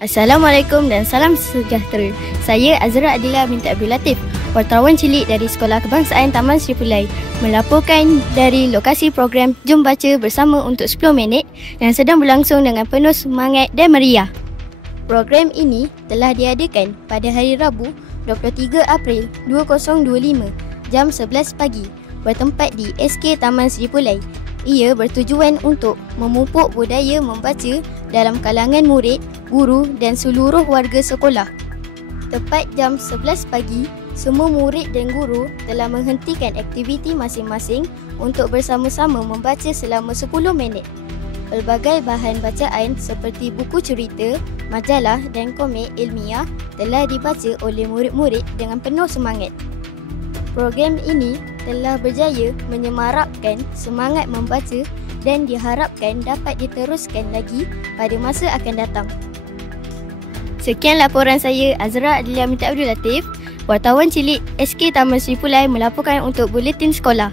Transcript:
Assalamualaikum dan salam sejahtera. Saya Azra Adila binti Abdul Latif, wartawan cilik dari Sekolah Kebangsaan Taman Sri Pulai, melaporkan dari lokasi program Jom Baca Bersama untuk 10 minit yang sedang berlangsung dengan penuh semangat dan meriah. Program ini telah diadakan pada hari Rabu 23 April 2025 jam 11 pagi bertempat di SK Taman Sri Pulai. Ia bertujuan untuk memupuk budaya membaca dalam kalangan murid, guru dan seluruh warga sekolah. Tepat jam 11 pagi, semua murid dan guru telah menghentikan aktiviti masing-masing untuk bersama-sama membaca selama 10 minit. Pelbagai bahan bacaan seperti buku cerita, majalah dan komik ilmiah telah dibaca oleh murid-murid dengan penuh semangat. Program ini telah berjaya menyemarakkan semangat membaca dan diharapkan dapat diteruskan lagi pada masa akan datang. Sekian laporan saya, Azra Adila binti Abdul Latif, wartawan cilik SK Taman Sri Pulai melaporkan untuk Buletin Sekolah.